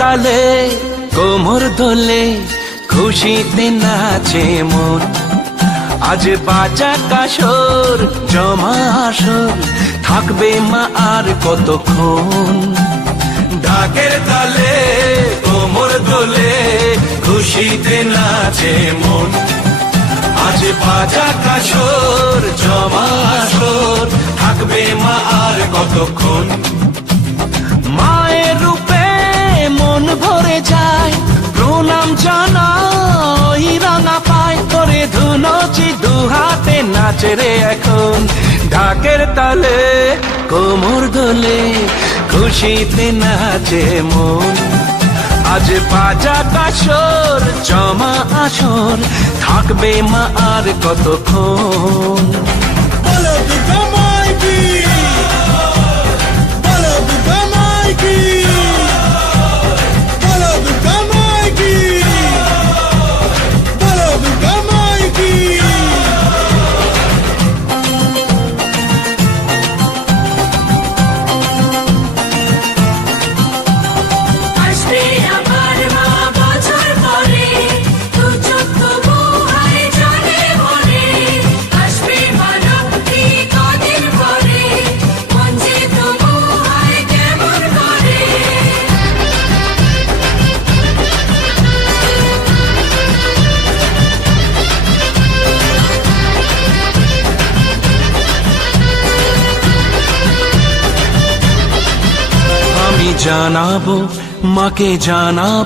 তালে কোমর দোলে খুশিতে নাচে মন। আজ বাজা কাসর জমা আসর থাকবে মা আর কতক্ষণ। ঢাকের তালে কোমর দোলে খুশিতে নাচে মন। আজ বাজা কাসর জমা আসর থাকবে মা আর কতক্ষণ। মায়ের রূপে মন ভরে যায় প্রণাম জানাই রাঙা পায় করে ধুনচি দুহাতে নাচে রে এখন। ঢাকের তালে কোমর দোলে খুশিতে নাচে মন। আজ বাজা কাসর জমা আসর থাকবে মা আর কতক্ষণ। বলো দুর্গা মাই কি, বলো দুর্গা মাই কি, বলো দুর্গা মাই কি, বলো দুর্গা মাই কি। আসবে আমার মা বছর পরে, দু চোখ তবু হয় জলে ভরে। আসবে মা লক্ষ্মী কদিন পরে, মন যে তবু হয় কেমন করে। আমি জানাবো মাকে জানাবো